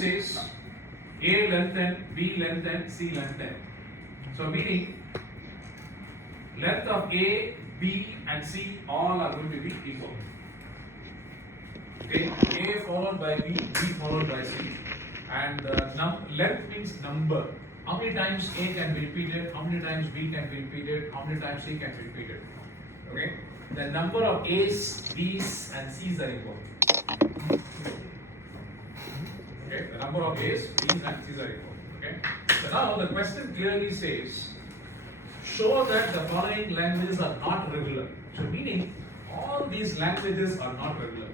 says A lengthen, B lengthen, C lengthen. So meaning length of A, B and C all are going to be equal. Okay, A followed by B, B followed by C, and length means number. How many times A can be repeated? How many times B can be repeated? How many times C can be repeated? Okay, the number of A's, B's and C's are equal. Okay, the number of A's, B's and C's are equal. Okay, so now the question clearly says, show that the following languages are not regular. So meaning all these languages are not regular.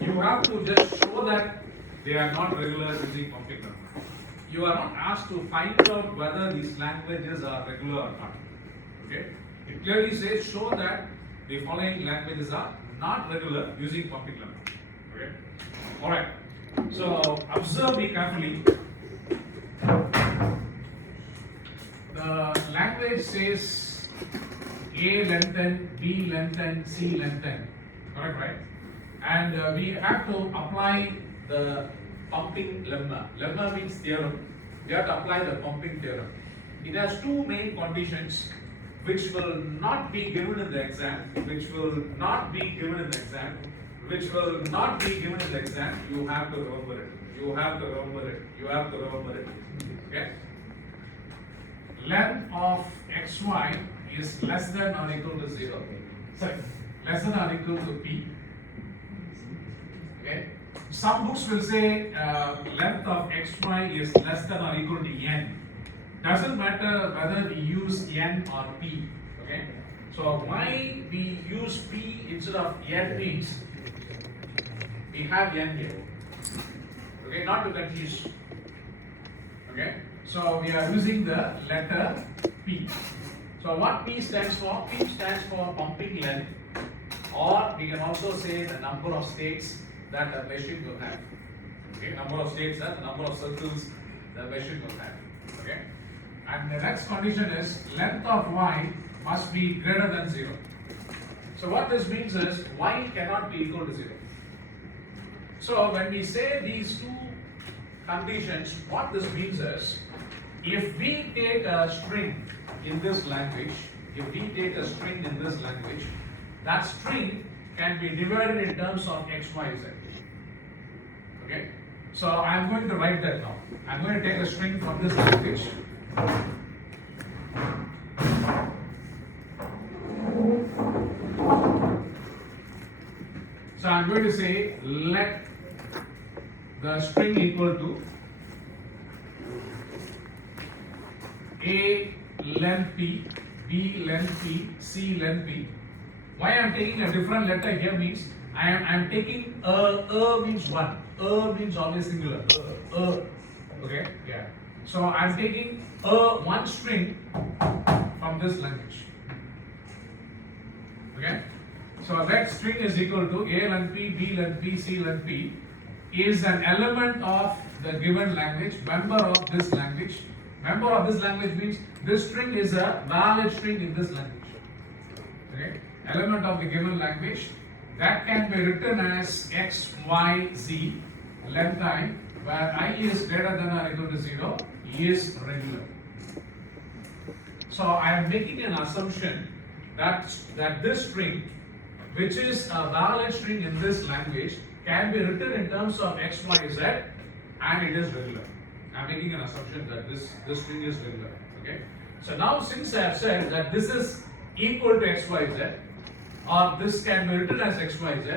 You have to just show that they are not regular using complete number. You are not asked to find out whether these languages are regular or not. Okay, it clearly says show that the following languages are not regular using complete number. Okay, all right. So observe me carefully. The language says A lengthen, B lengthen, C lengthen. Correct, right? And we have to apply the pumping lemma. Lemma means theorem. We have to apply the pumping theorem. It has two main conditions which will not be given in the exam, which will not be given in the exam, which will not be given in the exam. You have to remember it. You have to remember it. You have to remember it. Okay? Length of xy is less than or equal to 0. Sorry, less than or equal to p. Okay? Some books will say length of xy is less than or equal to n. Doesn't matter whether we use n or p. Okay? So why we use p instead of n means we have n here. Okay, not to confuse. Okay, so we are using the letter P. So what P stands for? P stands for pumping length, or we can also say the number of states that a machine will have. Okay, number of states, that the number of circles the machine will have. Okay, and the next condition is length of y must be greater than 0. So what this means is y cannot be equal to 0. So when we say these two conditions, what this means is, if we take a string in this language, that string can be divided in terms of x, y, z. Okay? So I am going to write that now. I am going to take a string from this language. So I am going to say let the string equal to A length P, B length P, C length P. Why I am taking a different letter here means I am taking means one. Means always singular. Okay? Yeah. So I am taking one string from this language. Okay? So that string is equal to A length P, B length P, C length P is an element of the given language, member of this language. Member of this language means this string is a valid string in this language. Okay? Element of the given language that can be written as x, y, z, length I, where I is greater than or equal to 0, is regular. So I am making an assumption that this string, which is a valid string in this language, can be written in terms of x, y, z, and it is regular. I am making an assumption that this string is regular. Okay. So now since I have said that this is equal to x, y, z, or this can be written as x, y, z,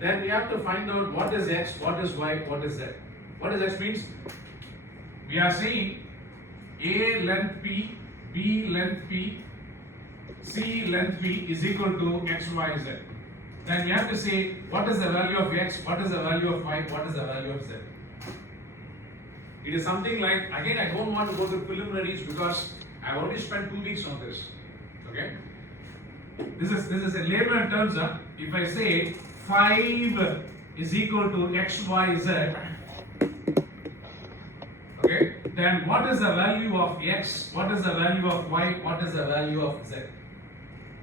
then we have to find out what is x, what is y, what is z. What is x means? We are saying A length p, B length p, C length p is equal to x, y, z. Then we have to say what is the value of x, what is the value of y, what is the value of z. It is something like, again, I don't want to go to preliminaries because I have already spent 2 weeks on this. Okay? This is a layman terms. If I say 5 is equal to x, y, z, okay, then what is the value of x, what is the value of y, what is the value of z?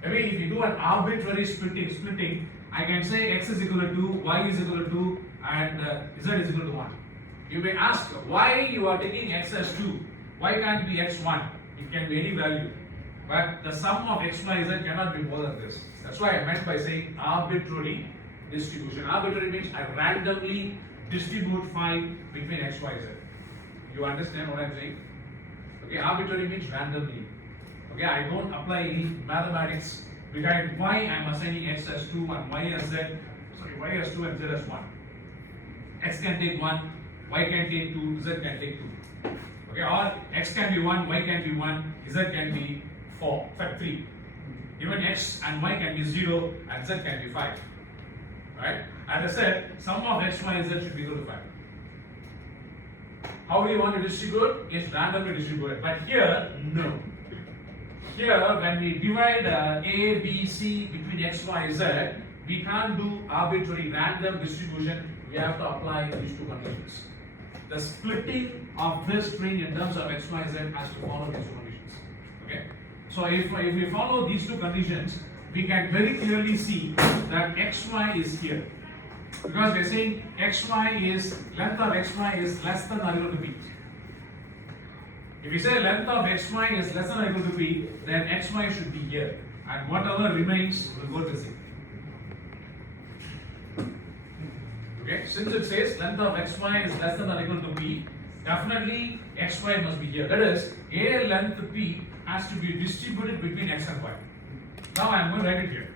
I mean, if you do an arbitrary splitting, I can say x is equal to 2, y is equal to 2, and z is equal to 1. You may ask why you are taking x as 2. Why can't it be x1? It can be any value. But the sum of x, y, z cannot be more than this. That's why I meant by saying arbitrary distribution. Arbitrary means I randomly distribute phi between x, y, z. You understand what I'm saying? Okay, arbitrary means randomly. Okay, I don't apply any mathematics. Behind y, I'm assigning x as 2 and y as z. Sorry, y as 2 and z as 1. X can take 1, y can take 2, z can take 2. Okay, or x can be 1, y can be 1, z can be 4, in fact 3. Even x and y can be 0 and z can be 5. Right? As I said, sum of x, y, and z should be equal to 5. How do you want to distribute? It's randomly distributed. But here, no. Here, when we divide A, B, C between x, y, z, we can't do arbitrary random distribution. We have to apply these two conditions. The splitting of this string in terms of x, y, z has to follow these two conditions. Okay? So if we follow these two conditions, we can very clearly see that xy is here. Because we are saying xy is, length of xy is less than or equal to b. If we say length of xy is less than or equal to b, then xy should be here. And whatever remains will go to z. Okay, since it says length of xy is less than or equal to b, definitely xy must be here. That is, a length p has to be distributed between x and y. Now I am going to write it here.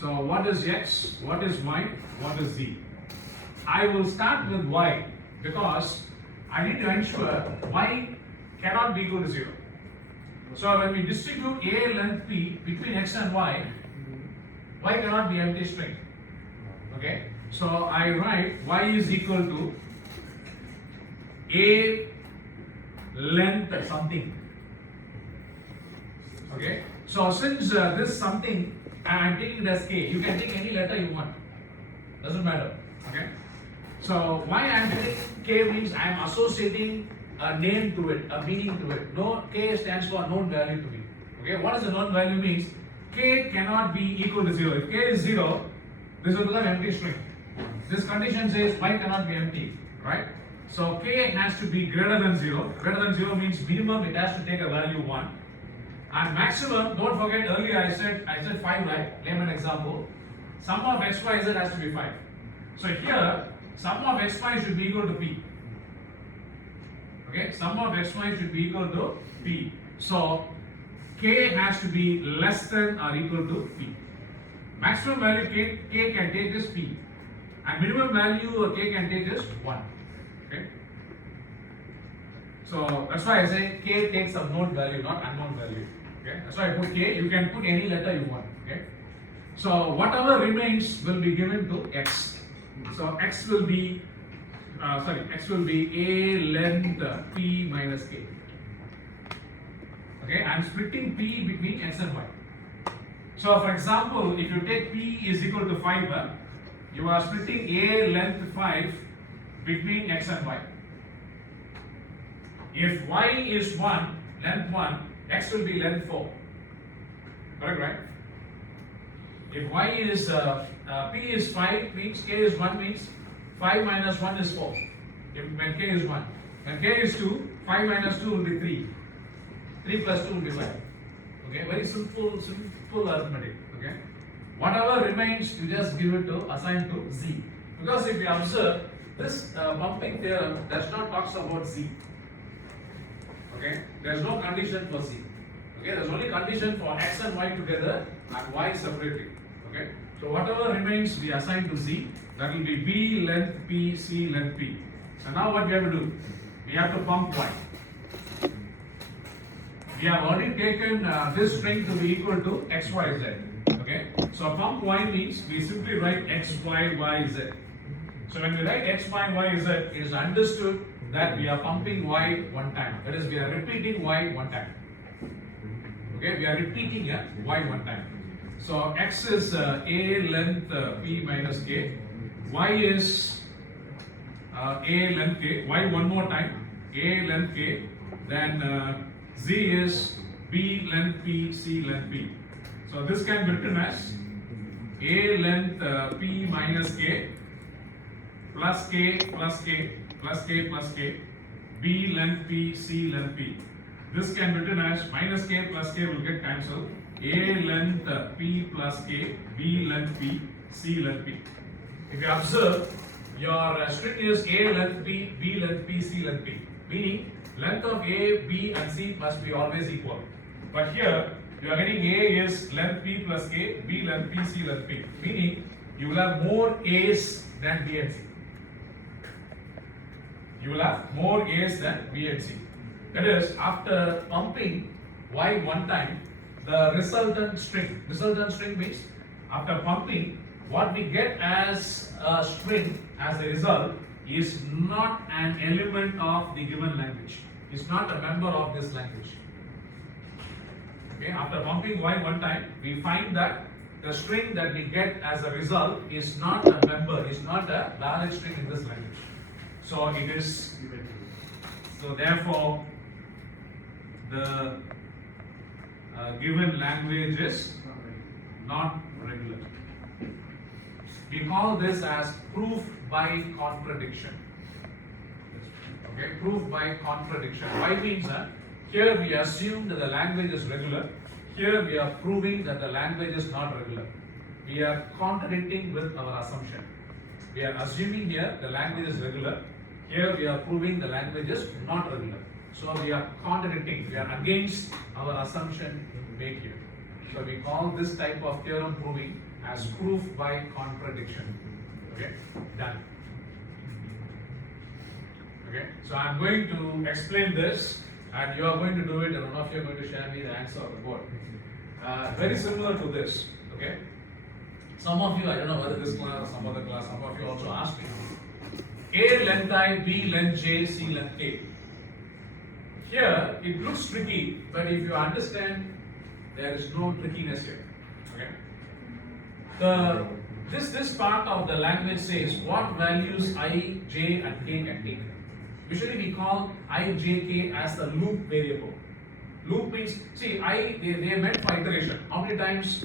So what is x, what is y, what is z? I will start with y because I need to ensure y cannot be equal to 0. So when we distribute a length p between x and y cannot be empty string. Okay? So I write y is equal to a length something. Okay? So since this something I am taking it as k, you can take any letter you want. Doesn't matter. Okay? So why I am taking k means I am associating a name to it, a meaning to it. No, k stands for known value to me. Okay? What does a known value means? K cannot be equal to 0. If k is 0, this will become empty string. This condition says y cannot be empty, right? So k has to be greater than 0. Greater than 0 means minimum it has to take a value 1. And maximum, don't forget earlier I said 5, right? Layman example. Sum of x, y, z has to be 5. So here, sum of x, y should be equal to p. Okay, sum of x, y should be equal to p. So k has to be less than or equal to p. Maximum value k can take is p. And minimum value k can take is 1. Okay. So that's why I say k takes a known value, not unknown value. Okay. That's why I put k. You can put any letter you want. Okay. So whatever remains will be given to x. So x will be a length p minus k. Okay. I'm splitting p between x and y. So for example, if you take p is equal to 5, you are splitting a length 5 between x and y. If y is 1, length 1, x will be length 4. Correct, right? If y is p is 5 means k is 1 means 5 minus 1 is 4. When k is 1. When k is 2, 5 minus 2 will be 3. 3 plus 2 will be 5. Okay, very simple arithmetic. Okay. Whatever remains, you just give it to assign to z. Because if you observe, this bumping theorem does not talk about z. Okay, there is no condition for z. Okay, there is only condition for x and y together and y separately. Okay, so whatever remains we assign to z. That will be b length p, c length p. So now what we have to do? We have to pump y. We have already taken this string to be equal to x, y, z. Okay, so pump y means we simply write x, y, y, z. So when we write x, y, y, z, it is understood that we are pumping y one time. That is, we are repeating y one time. Okay, we are repeating y one time. So x is a length p minus k. Y is a length k. Y one more time. A length k. Then z is b length p, c length p. So this can be written as a length p minus k plus k plus k plus k, b length p, c length p. This can be written as minus k plus k will get cancelled. A length p plus k, b length p, c length p. If you observe, your string is A length p, b length p, c length p. Meaning length of A, B and C must be always equal. But here you are getting A is length P plus K, B length P, C length P. Meaning you will have more A's than B and C. You will have more A's than B and C. That is, after pumping Y one time, the resultant string means after pumping, what we get as a string as a result is not an element of the given language. It's not a member of this language. Okay, after pumping Y one time, we find that the string that we get as a result is not a member, is not a valid string in this language. So it is, so therefore, the given language is not regular. We call this as proof by contradiction. Okay, proof by contradiction. Why means that here we assume that the language is regular. Here we are proving that the language is not regular. We are contradicting with our assumption. We are assuming here the language is regular. Here we are proving the language is not regular. So we are contradicting. We are against our assumption we make here. So we call this type of theorem proving as proof by contradiction. Okay, done. Okay, so I am going to explain this, and you are going to do it, and one of you are going to share me the answer on the board. Very similar to this. Okay, some of you, I don't know whether this class or some other class, some of you also asked me A length I, B length J, C length K. Here it looks tricky, but if you understand, there is no trickiness here. Okay. This part of the language says what values I, J and K can take. Usually we call I, J, K as the loop variable. Loop means, see, they meant for iteration. How many times